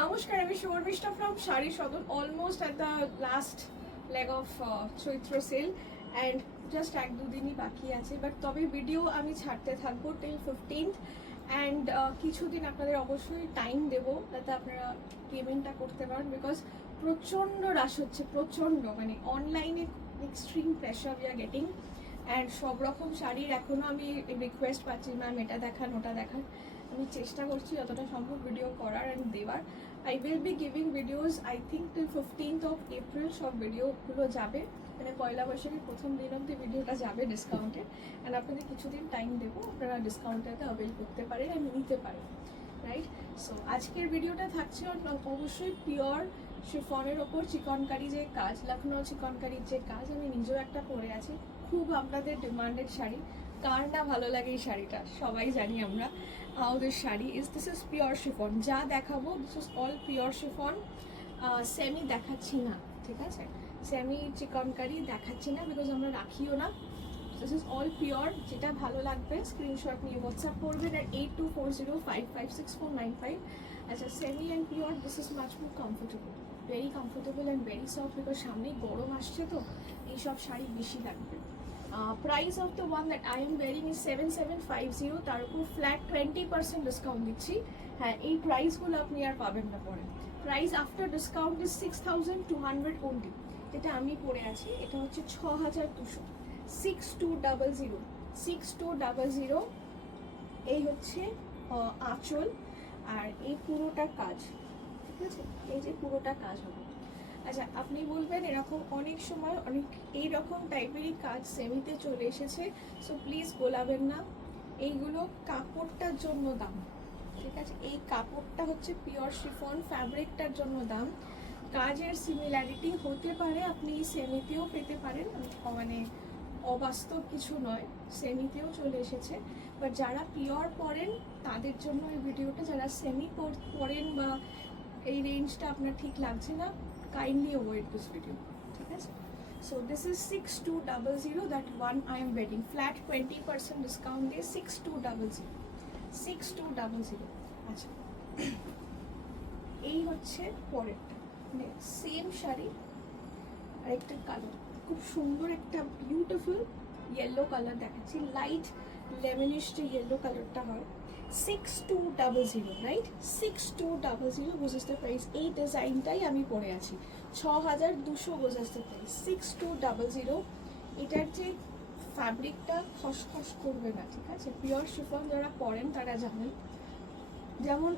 নমস্কার, আমি Sharmistha from Sari Sadan, almost at the last leg of Chaitra sale and just 1-2 দিনই বাকি আছে। বাট তবে ভিডিও আমি ছাড়তে থাকবো টিল 15th অ্যান্ড কিছুদিন আপনাদের অবশ্যই টাইম দেবো যাতে আপনারা পেমেন্টটা করতে পারেন, বিকজ প্রচণ্ড রাশ হচ্ছে, প্রচণ্ড মানে অনলাইনে extreme pressure we are getting. And সব রকম শাড়ির এখনও আমি রিকোয়েস্ট পাচ্ছি, ম্যাম এটা দেখান ওটা দেখান। আমি চেষ্টা করছি যতটা সম্ভব ভিডিও করার অ্যান্ড দেওয়ার। I will be giving videos I think till 15th of April। সব ভিডিওগুলো যাবে, মানে পয়লা বৈশাখের প্রথম দিন অব্দি ভিডিওটা যাবে ডিসকাউন্টে। অ্যান্ড আপনাদের কিছুদিন টাইম দেবো, আপনারা ডিসকাউন্টটাতে অ্যাভেল করতে পারেন অ্যান্ড নিতে পারেন, রাইট? সো আজকের ভিডিওটা থাকছে অবশ্যই পিওর শিফনের ওপর চিকনকারি যে কাজ, লখনৌ চিকনকারির যে কাজ। আমি নিজেও একটা পরে আছি, খুব আপনাদের ডিমান্ডেড শাড়ি। কার না ভালো লাগে এই শাড়িটা, সবাই জানি আমরা। আমাদের sari this is pure chiffon. যা দেখাবো this is all pure chiffon. Semi দেখাচ্ছি না, ঠিক আছে? সেমি চিকনকারি দেখাচ্ছি না, বিকজ আমরা রাখিও না। This is all pure. যেটা ভালো লাগবে স্ক্রিনশট নিয়ে হোয়াটসঅ্যাপ করবেন at 8240556495। আচ্ছা, semi and pure this is much more comfortable, very comfortable and very soft, because সামনেই গরম আসছে তো এইসব শাড়ি বেশি লাগবে। Price of the one that I am wearing is 7750, তার উপর ফ্ল্যাট 20% ডিসকাউন্ট দিচ্ছি। হ্যাঁ, এই প্রাইসগুলো আপনি আর পাবেন না পরে। Price after discount is 6200 only। যেটা আমি পরে আছি এটা হচ্ছে 6200, 6200, 6200। এই হচ্ছে আঁচল আর এই পুরোটা কাজ, ঠিক আছে? এই যে পুরোটা কাজ হবে। আচ্ছা, আপনি বলবেন এরকম অনেক সময় অনেক এইরকম টাইপেরই কাজ সেমিতে চলে এসেছে, সো প্লিজ গোলাবেন না। এইগুলো কাপড়টার জন্য দাম, ঠিক আছে? এই কাপড়টা হচ্ছে পিওর শিফন, ফ্যাব্রিকটার জন্য দাম। কাজের সিমিলারিটি হতে পারে, আপনি সেমিতেও পেতে পারেন, মানে অবাস্তব কিছু নয়, সেমিতেও চলে এসেছে। বাট যারা পিওর পরেন তাদের জন্য এই ভিডিওটা। যারা সেমি পরেন বা এই রেঞ্জটা আপনার ঠিক লাগছে না, kindly avoid this video, ঠিক আছে? So this is 6200, that one I am wearing, flat 20% discount দিয়ে 6200, 6200। আচ্ছা, এই হচ্ছে পরেরটা, মানে সেম শাড়ি আর একটা কালার, খুব সুন্দর একটা বিউটিফুল ইয়েলো কালার দেখাচ্ছি, লাইট লেমনিশ যে ইয়েলো কালারটা হয়। 6200, রাইট? 6200 বোঝাস the price. এই ডিজাইনটাই আমি পরে আছি, 6200 বোঝাস দ্য প্রাইস, 6200। এটার যে ফ্যাব্রিকটা খসখস করবে না, ঠিক আছে? পিওর শিফন যারা পরেন তারা জানেন। যেমন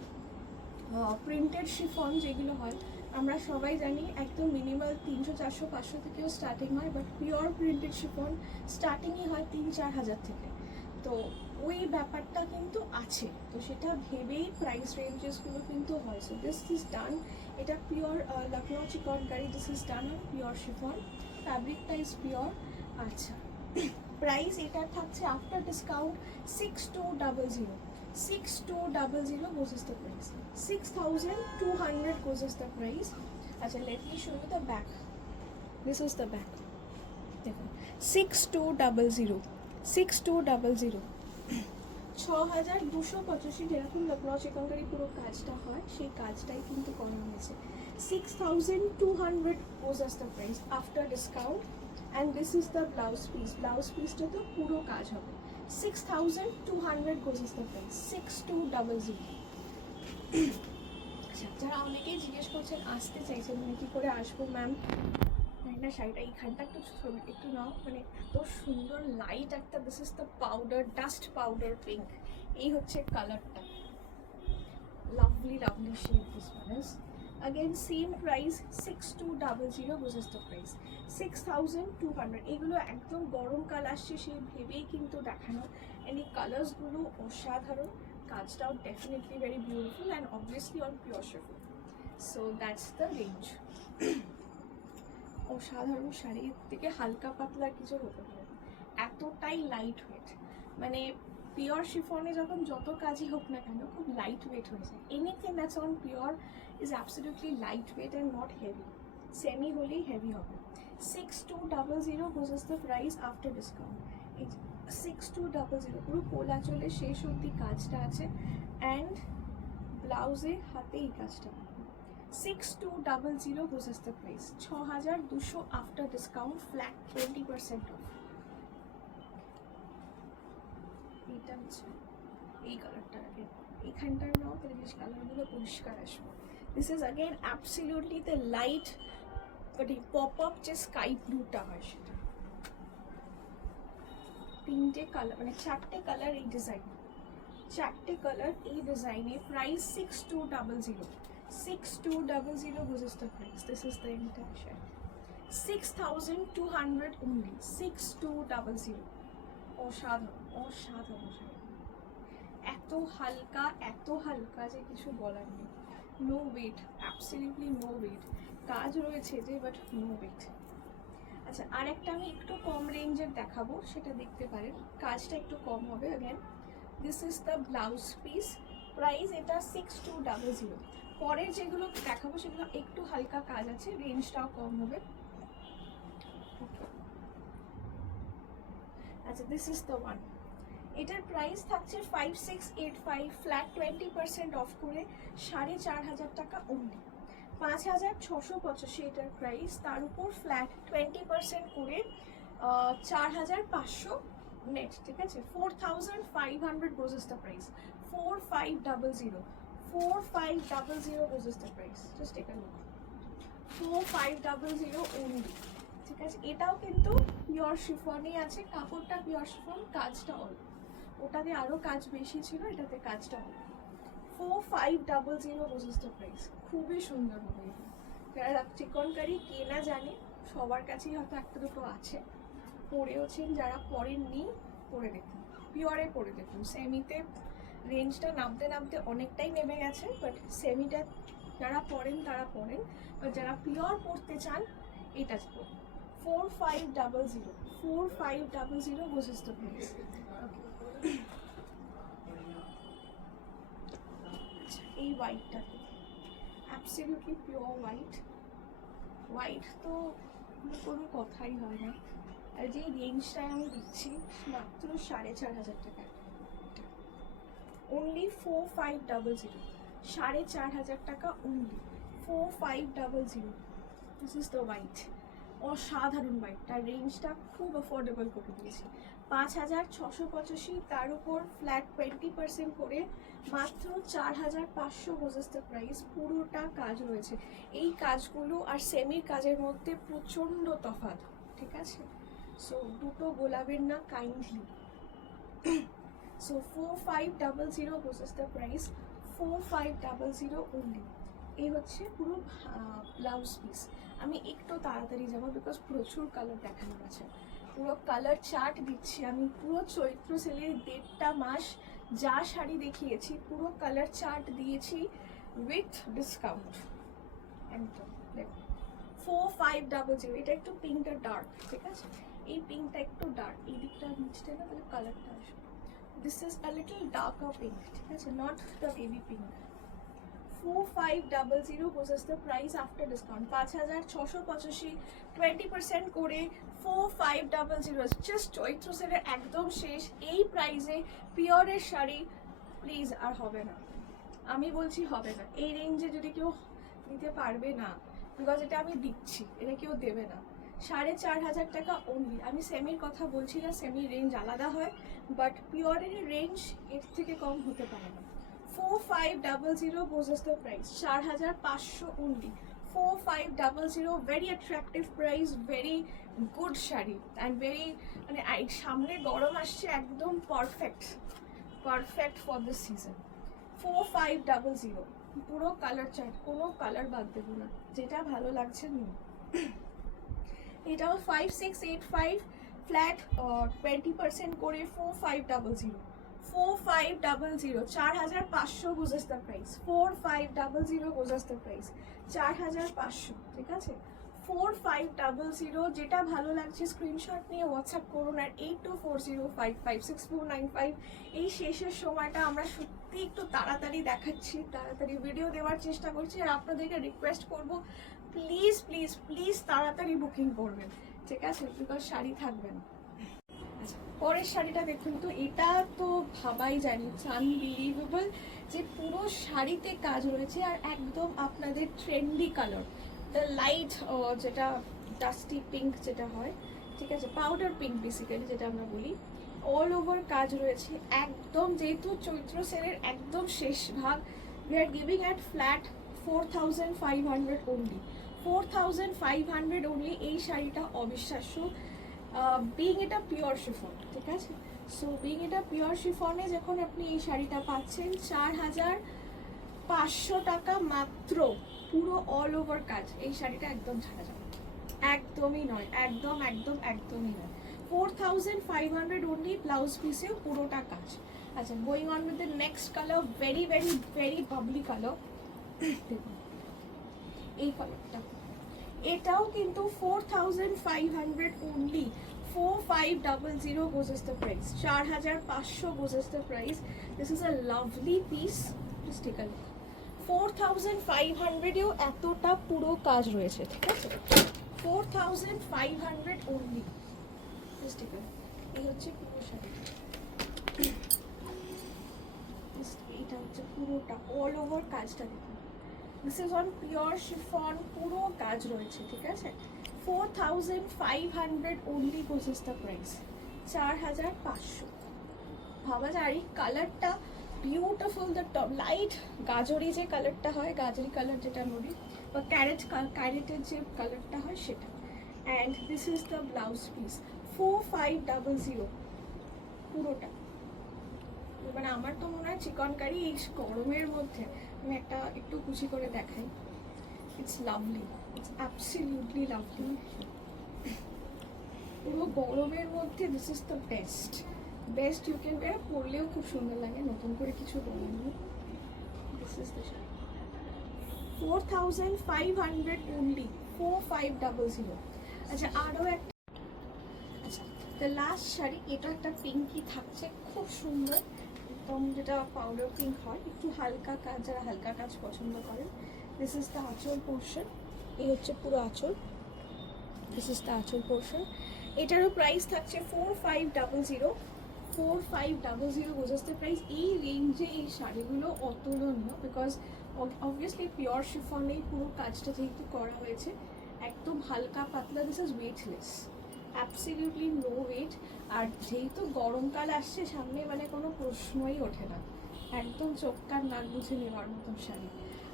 প্রিন্টেড শিফন যেগুলো হয় আমরা সবাই জানি একদম মিনিমাল 300, 400, 500 থেকেও স্টার্টিং হয়, বাট পিওর প্রিন্টেড শিফন স্টার্টিংই হয় 3-4 হাজার থেকে। তো ওই ব্যাপারটা কিন্তু আছে, তো সেটা ভেবেই প্রাইস রেঞ্জেসগুলো কিন্তু হয়। সো দিস ইজ ডান, এটা pure Lucknow chikankari, this is done on pure chiffon, ফ্যাব্রিকটা ইজ পিওর। আচ্ছা, প্রাইস এটা থাকছে after discount 6200, 6200 goes as the price, 6200 goes as the price. আচ্ছা, let me show you the back. This is the back. দেখুন, 6200, 6200, 6285 যেরকম লখনৌ চিকনকারি পুরো কাজটা হয় সেই কাজটাই কিন্তু করা হয়েছে। 6200 goes as the price after discount, and this is the blouse piece. Blouse piece-টা তো পুরো কাজ হবে। 6200 goes as the price, 6200। আচ্ছা, যারা অনেকেই জিজ্ঞেস করছেন আসতে চাইছেন, মানে কী করে আসবো ম্যাম, না শাড়িটা এইখানটা একটু নাও, মানে এত সুন্দর লাইট একটা, this is the powder, dust powder pink. এই হচ্ছে কালারটা, lovely lovely shade this one is. Again same price, 6200 goes as the price, 6200। এগুলো একদম গরমকাল আসছে সেই ভেবেই কিন্তু দেখানো। এই কালার্সগুলো অসাধারণ, কাজটাও definitely very beautiful and obviously on pure chiffon. So that's the range. অসাধারণ শাড়ি, থেকে হালকা পাতলা কিছু হতে পারে, এতটাই লাইট ওয়েট। মানে পিওর শিফনে যখন যত কাজই হোক না কেন খুব লাইট ওয়েট হয়ে যায়। Anything that's on pure is absolutely light weight and not heavy. Semi হলেই হেভি হবে। 6200 goes as the price after discount. 6200 পুরো কোলা চলে শেষ অবধি কাজটা আছে, অ্যান্ড ব্লাউজে হাতে এই কাজটা 6200 was is the price 6200 after discount flat 20% off এটা হচ্ছে এই কালারটা আগে এখানটার নাও তাহলে বেশ কালারগুলো পরিষ্কার আসবে this is again absolutely the light but এই পপ আপ যে স্কাই ব্লুটা হয় সেটা তিনটে কালার মানে চারটে কালার এই ডিজাইন চারটে কালার এই ডিজাইনে price 6200 6200 was is the price this is the entire share 6200 only 6200 অসাধারণ অসাধারণ এত হালকা যে কিছু বলার নেই no weight absolutely no weight কাজ রয়েছে যে বাট নো ওয়েট আচ্ছা আর একটা আমি একটু কম রেঞ্জের দেখাবো সেটা দেখতে পারেন কাজটা একটু কম হবে again this is the blouse piece price এটা 6200 পরের যেগুলো দেখাবো সেগুলো একটু হালকা কাজ আছে রেঞ্জটাও কম হবে আচ্ছা দিস ইজ দ্য ওয়ান এটার প্রাইস থাকছে 5685 ফ্ল্যাট 20% অফ করে 4500 টাকা অনলি 5685 এটার প্রাইস তার উপর ফ্ল্যাট 20% করে 4500 নেট ঠিক আছে 4500 was is the price 4500 4500 was is the price just take a look 4500 only ঠিক আছে এটাও কিন্তু পিওর শিফনই আছে কাপড়টা পিওর শিফন কাজটা অল্প ওটাতে আরো কাজ বেশি ছিল এটাতে কাজটা অল্প 4500 was is the price খুবই সুন্দর হবে যারা চিকনকারি কে না জানে সবার কাছেই হয়তো একটা দুটো আছে পরেওছেন যারা পরেননি পরে দেখুন পিওরে পরে দেখুন সেমিতে রেঞ্জটা নামতে নামতে অনেকটাই নেমে গেছে বাট সেমিটা যারা পরেন তারা পরেন বাট যারা পিওর পরতে চান এটা পরুন 4500 4500 was is the price এই হোয়াইটটা অ্যাবসলিউটলি পিওর হোয়াইট তো কোনো কথাই হয় না আর যে রেঞ্জটায় আমি দিচ্ছি মাত্র 4500 টাকা অনলি 4500 4500 টাকা only 4500 this is the white অসাধারণ হোয়াইট তার রেঞ্জটা খুব অ্যাফোর্ডেবল করে দিয়েছি 5685 তার উপর ফ্ল্যাট 20% করে মাত্র 4500 was is the price পুরোটা কাজ রয়েছে এই কাজগুলো আর সেমির কাজের মধ্যে প্রচন্ড তফাৎ ঠিক আছে সো দুটো গোলাবের না kindly so 4500 was is the price 4500 only এই হচ্ছে পুরো ব্লাউজ পিস আমি একটু তাড়াতাড়ি যাবো বিকজ প্রচুর কালার দেখানোর আছে পুরো কালার চার্ট দিচ্ছি আমি পুরো চৈত্র সেলের 1.5 মাস যা শাড়ি দেখিয়েছি পুরো কালার চার্ট দিয়েছি উইথ ডিসকাউন্ট একদম দেখো 4500 এটা একটু পিঙ্কটা ডার্ক ঠিক আছে এই পিঙ্কটা একটু ডার্ক এই দিকটা নিচটা না তাহলে কালারটা আসবে this is a little darker pink ঠিক আছে not the baby pink 4500 was is the price after discount 5685 20% করে 4500 জাস্ট চৈত্র সেলের একদম শেষ এই প্রাইসে পিওরের শাড়ি প্লিজ আর হবে না আমি বলছি হবে না এই রেঞ্জে যদি কেউ নিতে পারবে না বিকজ এটা আমি দিচ্ছি এটা কেউ দেবে না 4500 টাকা অনলি আমি সেমির কথা বলছি না সেমির রেঞ্জ আলাদা হয় বাট পিওরের রেঞ্জ এর থেকে কম হতে পারে না 4500 was is the price 4500 only 4500 very attractive price very good sari and very মানে সামনে গরম আসছে একদম পারফেক্ট ফর দিস সিজন 4500 পুরো কালার চার্ট কোনো কালার বাদ দেবো না যেটা ভালো লাগছে নিন এটাও 5685 ফ্ল্যাট 20% করে 4500 4500 4500 was is the price 4500 was is the price 4500 ঠিক আছে 4500 যেটা ভালো লাগছে স্ক্রিনশট নিয়ে হোয়াটসঅ্যাপ করুন আর 8240556495 এই শেষের সময়টা আমরা সত্যি একটু তাড়াতাড়ি দেখাচ্ছি তাড়াতাড়ি ভিডিও দেওয়ার চেষ্টা করছি আর আপনাদেরকে রিকোয়েস্ট করব প্লিজ প্লিজ প্লিজ তাড়াতাড়ি বুকিং করবেন ঠিক আছে বিকজ শাড়ি থাকবে না পরের শাড়িটা দেখুন তো, এটা তো ভাবাই যায় না, আনবিলিভেবল যে পুরো শাড়িতে কাজ রয়েছে আর একদম আপনাদের ট্রেন্ডি কালার, দ্য লাইট যেটা ডাস্টি পিঙ্ক যেটা হয়, ঠিক আছে, পাউডার পিঙ্ক বেসিক্যালি যেটা আমরা বলি, অল ওভার কাজ রয়েছে একদম। যেহেতু চৈত্র সেলের একদম শেষ ভাগ, we are giving at flat 4500 only, 4500 only. এই শাড়িটা অবিশ্বাস্য, বিং এটা পিওর শিফন, ঠিক আছে। সো বিং এটা পিওর শিফনে যখন আপনি এই শাড়িটা পাচ্ছেন 4500 টাকা মাত্র, পুরো অল ওভার কাজ, এই শাড়িটা একদম ছাড়া যাবে, একদমই নয়, একদম একদম একদমই নয়। 4500 অনলি, ব্লাউজ পিসেও পুরোটা কাজ। আচ্ছা, going on with the next colour, very very very Babli colour. দেখুন এই কালারটা, এটাও কিন্তু 4500 only, 4500 goes as the price, 4500 goes as the price. This is a lovely piece, just take a look. 4500 এও এতটা পুরো কাজ রয়েছে, ঠিক আছে, 4500 only, just take a look. এই হচ্ছে পুরো শাড়ি, এটা হচ্ছে পুরোটা অল ওভার কাজটা দেখুন। This is on pure chiffon, পুরো কাজ রয়েছে, ঠিক আছে। 4500 only goes as the price, 4500। ভাবা যায়, আর এই কালারটা বিউটিফুল, দ্য টপ লাইট গাজরি যে কালারটা হয়, গাজরি কালার যেটা বলি, বা ক্যারেটের যে কালারটা হয় সেটা। And this is the blouse piece, 4500 পুরোটা। মানে আমার তো মনে হয় চিকনকারি এই গরমের মধ্যে, আমি একটা একটু কুচি করে দেখাই, it's lovely, it's absolutely lovely. পুরো গরমের মধ্যে this is the best best you can wear, পরলেও খুব সুন্দর লাগে, নতুন করে কিছু বলেনি। This is the sari, 4500 only, 4500। আচ্ছা, আরও একটা, আচ্ছা দ্য লাস্ট শাড়ি, এটা একটা পিঙ্কি থাকছে, খুব সুন্দর একদম, যেটা পাউডার পিঙ্ক হয়, একটু হালকা কাজ, যারা হালকা কাজ পছন্দ করেন। দিস ইজ দ্য আঁচল পোর্শন, এই হচ্ছে পুরো আঁচল, দিস ইজ দ্য আঁচল পোর্শন। এটারও প্রাইস থাকছে 4500, 4500 বোঝাতে প্রাইস। এই রেঞ্জে এই শাড়িগুলো অতুলনীয়, বিকজ অবভিয়াসলি পিওর শিফনেই পুরো কাজটা যেহেতু করা হয়েছে, একদম হালকা পাতলা, this is weightless, absolutely no weight. আর যেহেতু গরমকাল আসছে সামনে, মানে কোনো প্রশ্নই ওঠে না, একদম চোখ কান নাক বুঝে নেওয়ার মতন শাড়ি।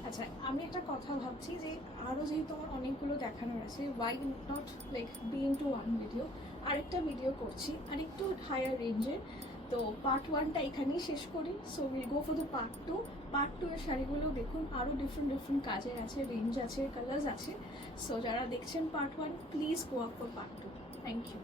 আচ্ছা, আমি একটা কথা ভাবছি যে আরও যেহেতু আমার অনেকগুলো দেখানোর আছে, why not like be into one video, আরেকটা ভিডিও করছি আর একটু হায়ার রেঞ্জের। তো পার্ট 1টা এখানেই শেষ করি, so will go for the part 2। Part 2 এর শাড়িগুলো দেখুন, আরও ডিফারেন্ট কাজের আছে, রেঞ্জ আছে, কালার্স আছে। সো যারা দেখছেন part 1, please go up for part 2। Thank you.